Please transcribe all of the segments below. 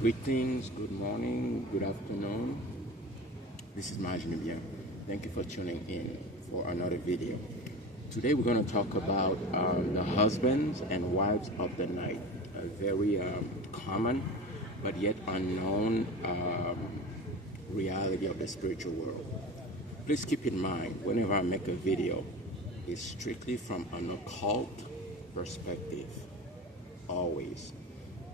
Greetings, good morning, good afternoon. This is Majmi. Thank you for tuning in for another video. Today we're going to talk about the husbands and wives of the night, a very common but yet unknown reality of the spiritual world. Please keep in mind, whenever I make a video, it's strictly from an occult perspective, always.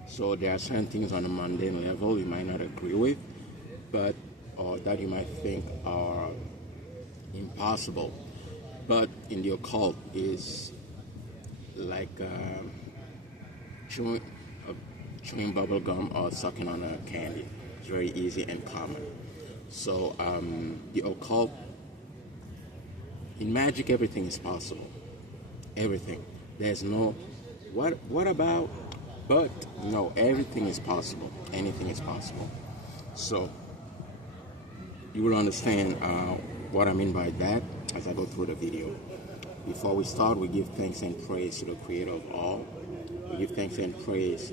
So there are certain things on a mundane level you might not agree with, or that you might think are impossible. But in the occult is like chewing bubble gum or sucking on a candy. It's very easy and common. So the occult, in magic, everything is possible. Everything. There's no what about, but no, everything is possible. Anything is possible. So you will understand what I mean by that as I go through the video. Before we start, we give thanks and praise to the Creator of all. We give thanks and praise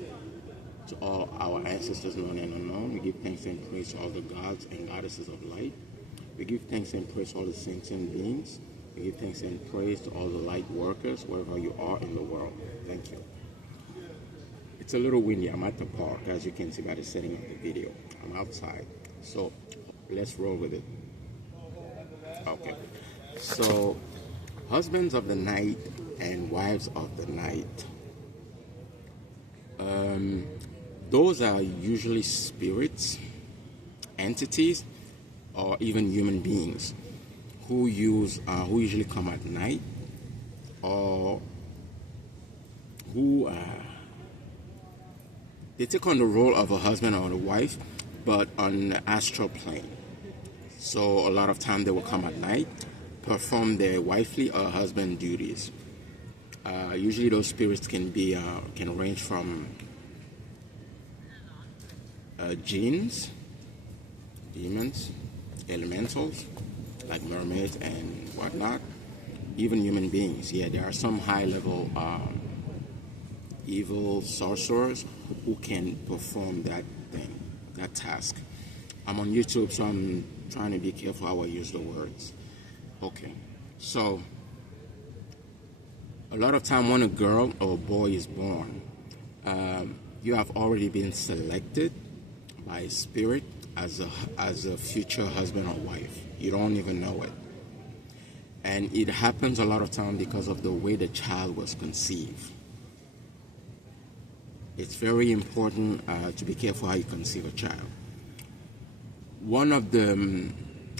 to all our ancestors known and unknown. We give thanks and praise to all the gods and goddesses of light. We give thanks and praise to all the saints and beings. We give thanks and praise to all the light workers, wherever you are in the world. Thank you. It's a little windy. I'm at the park, as you can see by the setting of the video. I'm outside. So let's roll with it. Okay. So, husbands of the night and wives of the night. Those are usually spirits, entities, or even human beings who usually come at night, or who they take on the role of a husband or a wife, but on the astral plane. So a lot of time they will come at night, perform their wifely or husband duties. Usually those spirits can range from jinns, demons, elementals like mermaids and whatnot, even human beings. Yeah, there are some high-level evil sorcerers who can perform that thing, that task. I'm on YouTube, so I'm trying to be careful how I use the words. Okay, so a lot of time when a girl or a boy is born, you have already been selected by a spirit as a future husband or wife. You don't even know it. And it happens a lot of time because of the way the child was conceived. It's very important to be careful how you conceive a child. One of the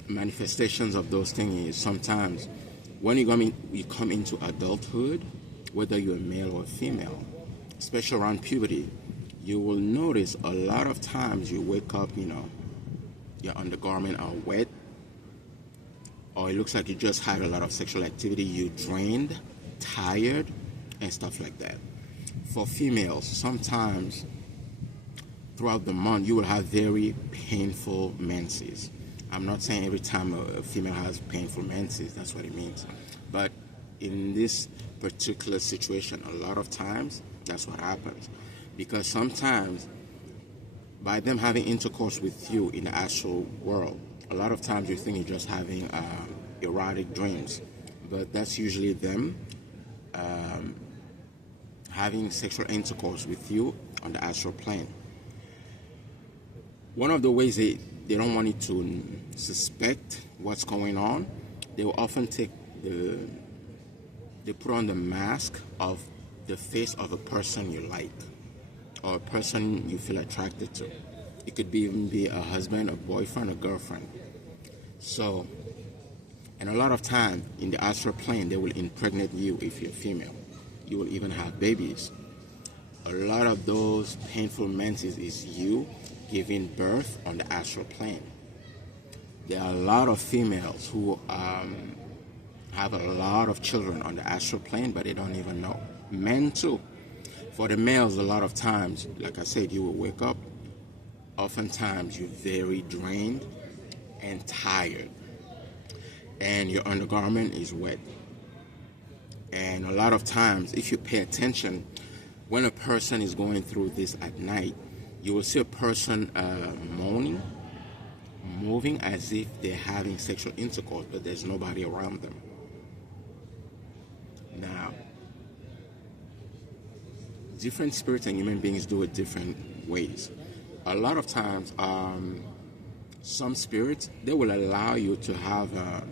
manifestations of those things is sometimes when you come into adulthood, whether you're a male or a female, especially around puberty, you will notice a lot of times you wake up, your undergarment are wet, or it looks like you just had a lot of sexual activity, you drained, tired, and stuff like that. For females, sometimes throughout the month, you will have very painful menses. I'm not saying every time a female has painful menses, that's what it means. But in this particular situation, a lot of times, that's what happens. Because sometimes, by them having intercourse with you in the astral world, a lot of times you think you're just having erotic dreams. But that's usually them having sexual intercourse with you on the astral plane. One of the ways they don't want you to suspect what's going on, they will often they put on the mask of the face of a person you like, or a person you feel attracted to. It could even be a husband, a boyfriend, a girlfriend. So, and a lot of time in the astral plane, they will impregnate you if you're female. You will even have babies. A lot of those painful menses is you giving birth on the astral plane. There are a lot of females who have a lot of children on the astral plane, but they don't even know. Men too. For the males, a lot of times, like I said, you will wake up. Oftentimes, you're very drained and tired, and your undergarment is wet. And a lot of times, if you pay attention, when a person is going through this at night, You will see a person moaning, moving as if they're having sexual intercourse, but there's nobody around them. Now, different spirits and human beings do it different ways. A lot of times, some spirits, they will allow you to have a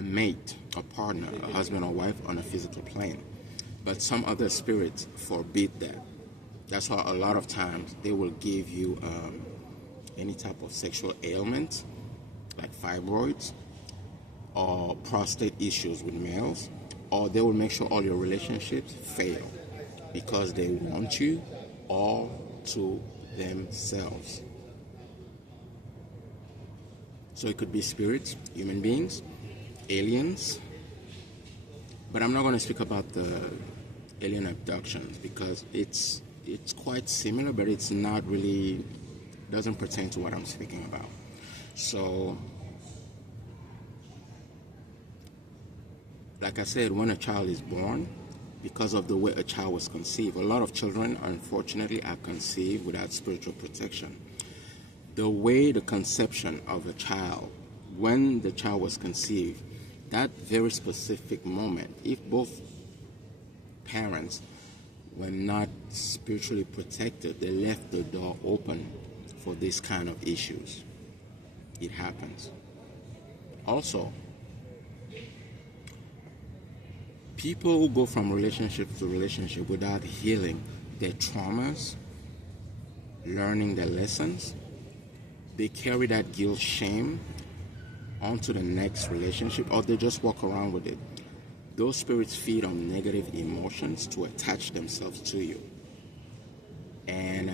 mate, a partner, a husband or wife on a physical plane. But some other spirits forbid that. That's why a lot of times they will give you any type of sexual ailment, like fibroids or prostate issues with males, or they will make sure all your relationships fail because they want you all to themselves. So it could be spirits, human beings, aliens, but I'm not going to speak about the alien abductions because it's quite similar, but it's not really, doesn't pertain to what I'm speaking about. So, like I said, when a child is born, because of the way a child was conceived, a lot of children, unfortunately, are conceived without spiritual protection. The way the conception of a child, when the child was conceived, that very specific moment, if both parents were not spiritually protected, they left the door open for this kind of issues. It happens. Also, people who go from relationship to relationship without healing their traumas, learning their lessons, they carry that guilt, shame onto the next relationship, or they just walk around with it. Those spirits feed on negative emotions to attach themselves to you. And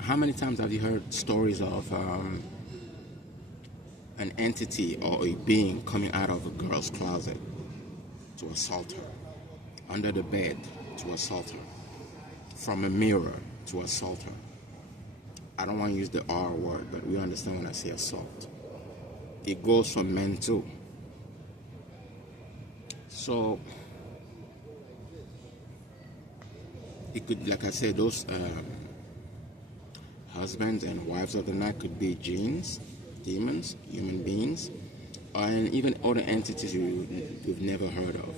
how many times have you heard stories of an entity or a being coming out of a girl's closet to assault her, under the bed to assault her, from a mirror to assault her? I don't want to use the R word, but we understand when I say assault. It goes for men too. So, it could, like I said, those husbands and wives of the night could be jinns, demons, human beings, and even other entities you've never heard of.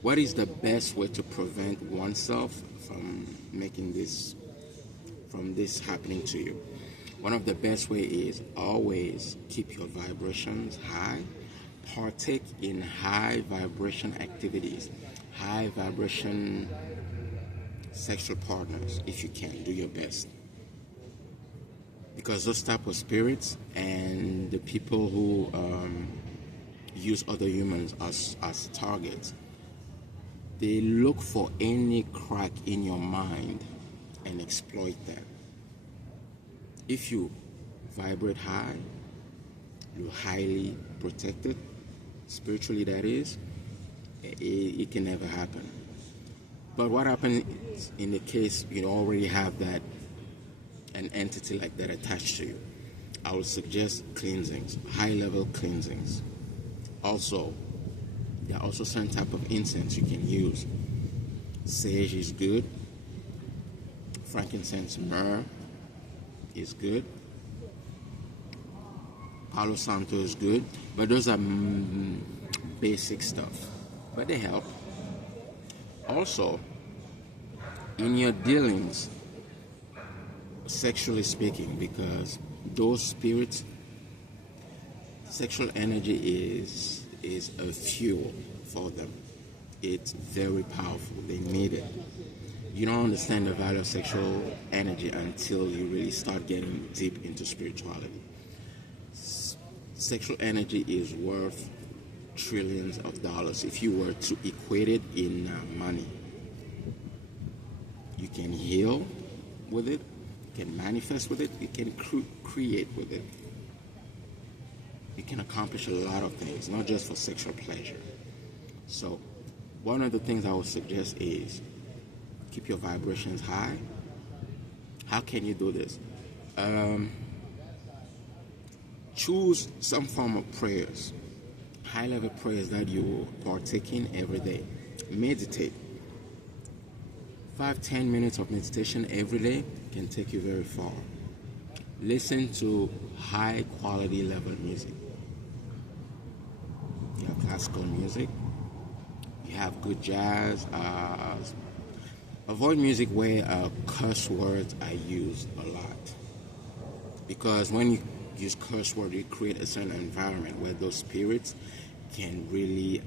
What is the best way to prevent oneself from this happening to you? One of the best way is always keep your vibrations high. Partake in high vibration activities, high vibration sexual partners if you can. Do your best. Because those type of spirits and the people who use other humans as targets, they look for any crack in your mind and exploit that. If you vibrate high, you're highly protected, spiritually that is, it can never happen. But what happens in the case you already have an entity like that attached to you? I would suggest cleansings, high-level cleansings. Also, there are also certain type of incense you can use. Sage is good. Frankincense, myrrh is good. Palo Santo is good. But those are basic stuff. But they help. Also, in your dealings, sexually speaking, because those spirits, sexual energy is a fuel for them. It's very powerful. They need it. You don't understand the value of sexual energy until you really start getting deep into spirituality. Sexual energy is worth trillions of dollars if you were to equate it in money. You can heal with it, you can manifest with it, you can create with it. You can accomplish a lot of things, not just for sexual pleasure. So, one of the things I would suggest is keep your vibrations high. How can you do this? Choose some form of prayers, high-level prayers that you partake in every day. Meditate. 5-10 minutes of meditation every day can take you very far. Listen to high quality level music. You have classical music, you have good jazz. Avoid music where curse words are used a lot, because when you use curse words, you create a certain environment where those spirits can really,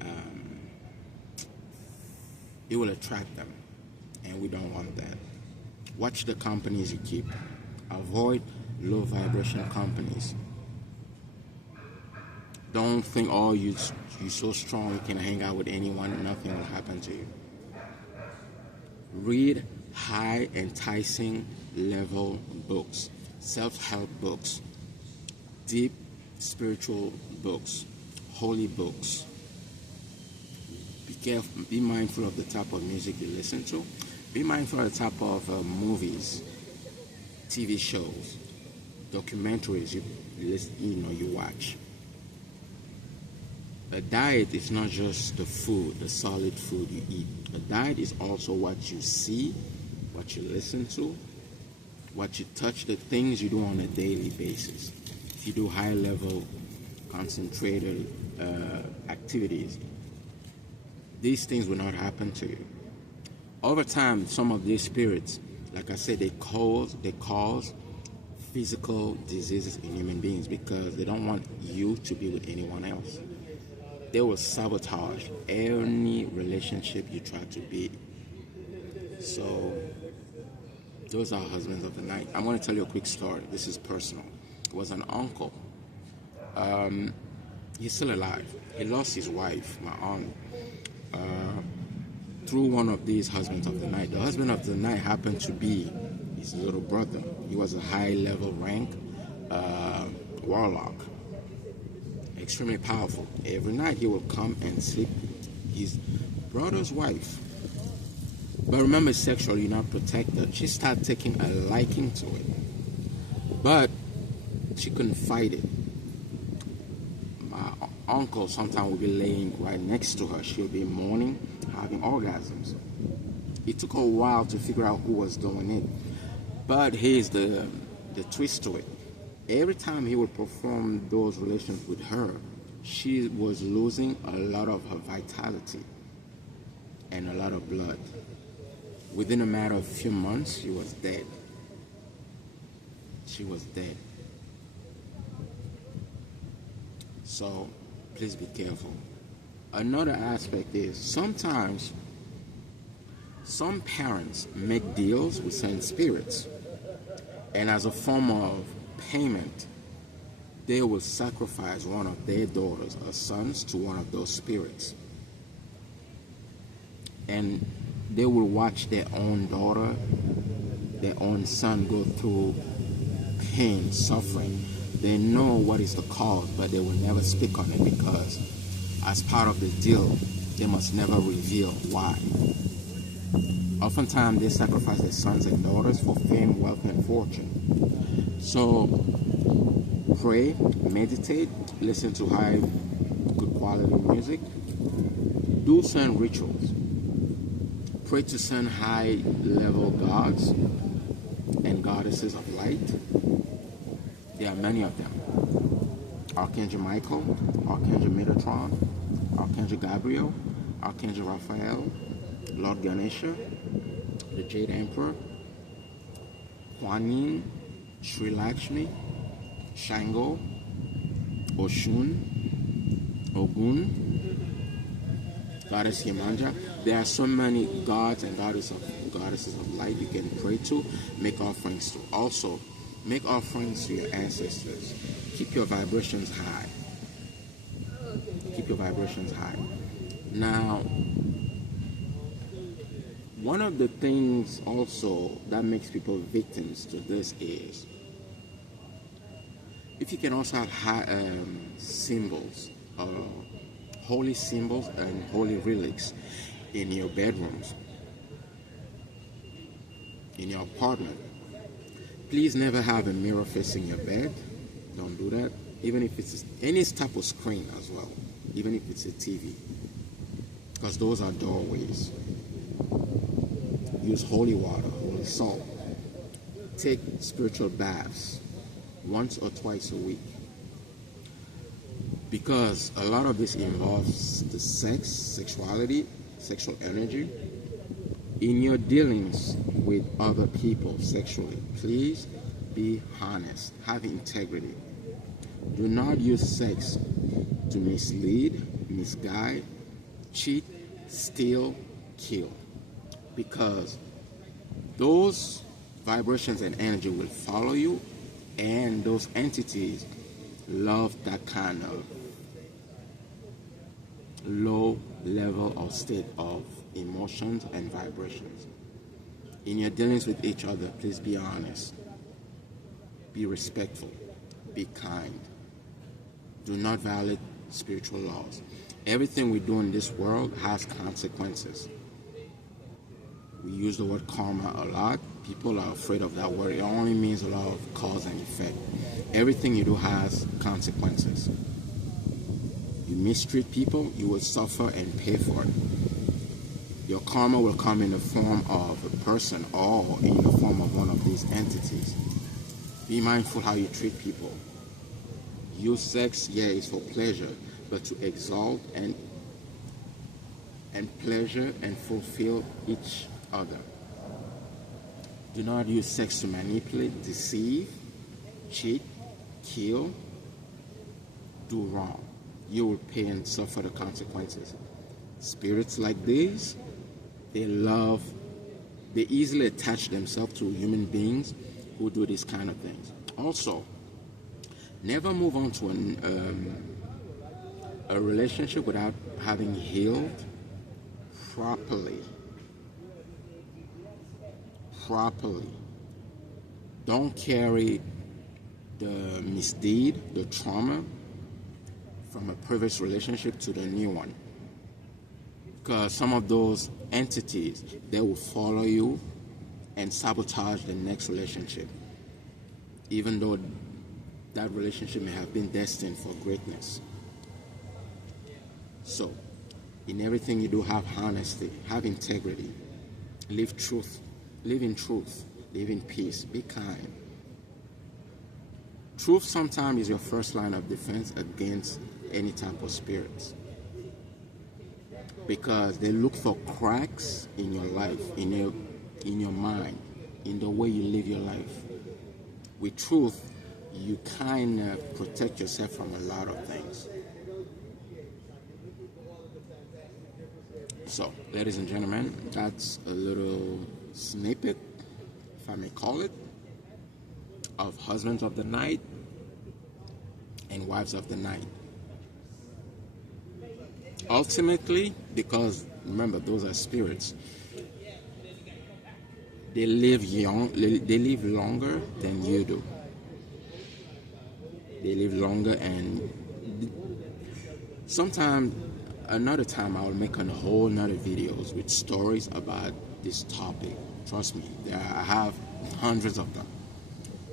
it will attract them, and we don't want that. Watch the companies you keep. Avoid low vibration companies. Don't think, oh, you're so strong, you can hang out with anyone, nothing will happen to you. Read high enticing level books, self-help books, deep spiritual books, holy books. Be careful, be mindful of the type of music you listen to. Be mindful of the type of movies, TV shows, documentaries you watch. A diet is not just the food, the solid food you eat. A diet is also what you see, what you listen to, what you touch, the things you do on a daily basis. If you do high-level, concentrated activities, these things will not happen to you. Over time, some of these spirits, like I said, they cause physical diseases in human beings because they don't want you to be with anyone else. They will sabotage any relationship you try to be. So, those are husbands of the night. I'm going to tell you a quick story. This is personal. It was an uncle. He's still alive. He lost his wife, my aunt, through one of these husbands of the night. The husband of the night happened to be his little brother. He was a high-level rank warlock. Extremely powerful. Every night he will come and sleep his brother's wife. But remember, sexually, you're not protected. She started taking a liking to it. But she couldn't fight it. My uncle sometimes will be laying right next to her. She'll be moaning, having orgasms. It took a while to figure out who was doing it. But here's the twist to it. Every time he would perform those relations with her, she was losing a lot of her vitality and a lot of blood. Within a matter of a few months, she was dead. She was dead. So, please be careful. Another aspect is sometimes some parents make deals with certain spirits, and as a form of payment, they will sacrifice one of their daughters or sons to one of those spirits. And they will watch their own daughter, their own son go through pain, suffering. They know what is the cause, but they will never speak on it because as part of the deal, they must never reveal why. Oftentimes, they sacrifice their sons and daughters for fame, wealth, and fortune. So, pray, meditate, listen to high, good quality music, do certain rituals, pray to certain high-level gods and goddesses of light. There are many of them. Archangel Michael, Archangel Metatron, Archangel Gabriel, Archangel Raphael, Lord Ganesha, the Jade Emperor, Kuan Yin, Sri Lakshmi, Shango, Oshun, Ogun, Goddess Yemanja. There are so many gods and goddesses of light you can pray to, make offerings to. Also, make offerings to your ancestors. Keep your vibrations high. Keep your vibrations high. Now, one of the things also that makes people victims to this is if you can also have high, symbols, holy symbols and holy relics in your bedrooms, in your apartment. Please never have a mirror facing your bed. Don't do that. Even if it's any type of screen as well. Even if it's a TV. Because those are doorways. Use holy water, holy salt. Take spiritual baths once or twice a week. Because a lot of this involves the sexuality, sexual energy. In your dealings with other people sexually, please be honest, have integrity. Do not use sex to mislead, misguide, cheat, steal, kill. Because those vibrations and energy will follow you, and those entities love that kind of low level or state of emotions and vibrations. In your dealings with each other, please be honest, be respectful, be kind. Do not violate spiritual laws. Everything we do in this world has consequences. We use the word karma a lot. People are afraid of that word. It only means a lot of cause and effect. Everything you do has consequences. You mistreat people, you will suffer and pay for it. Your karma will come in the form of a person or in the form of one of these entities. Be mindful how you treat people. Use sex, yeah, it's for pleasure, but to exalt and pleasure and fulfill each other. Do not use sex to manipulate, deceive, cheat, kill, do wrong. You will pay and suffer the consequences. Spirits like these, they easily attach themselves to human beings who do these kind of things. Also, never move on to a relationship without having healed properly. Don't carry the misdeed, the trauma from a previous relationship to the new one. Because some of those entities, they will follow you and sabotage the next relationship, even though that relationship may have been destined for greatness. So, in everything you do, have honesty, have integrity, live in truth, live in peace, be kind. Truth sometimes is your first line of defense against any type of spirits, because they look for cracks in your life, in your mind, in the way you live your life. With truth, you kind of protect yourself from a lot of things. So, ladies and gentlemen, that's a little snippet, if I may call it, of husbands of the night and wives of the night. Ultimately, because remember, those are spirits, they live longer than you do. They live longer, and another time I will make a whole nother videos with stories about this topic. Trust me, I have hundreds of them.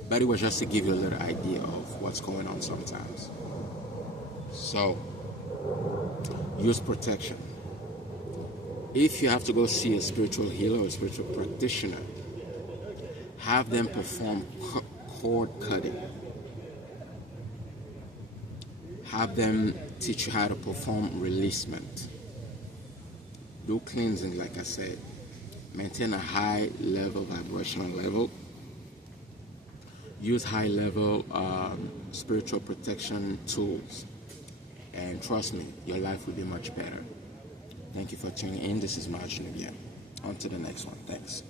But it was just to give you a little idea of what's going on sometimes. So, use protection. If you have to go see a spiritual healer or a spiritual practitioner, have them perform cord cutting. Have them teach you how to perform releasement. Do cleansing, like I said. Maintain a high level, vibrational level. Use high level spiritual protection tools. And trust me, your life will be much better. Thank you for tuning in. This is Martin again. On to the next one. Thanks.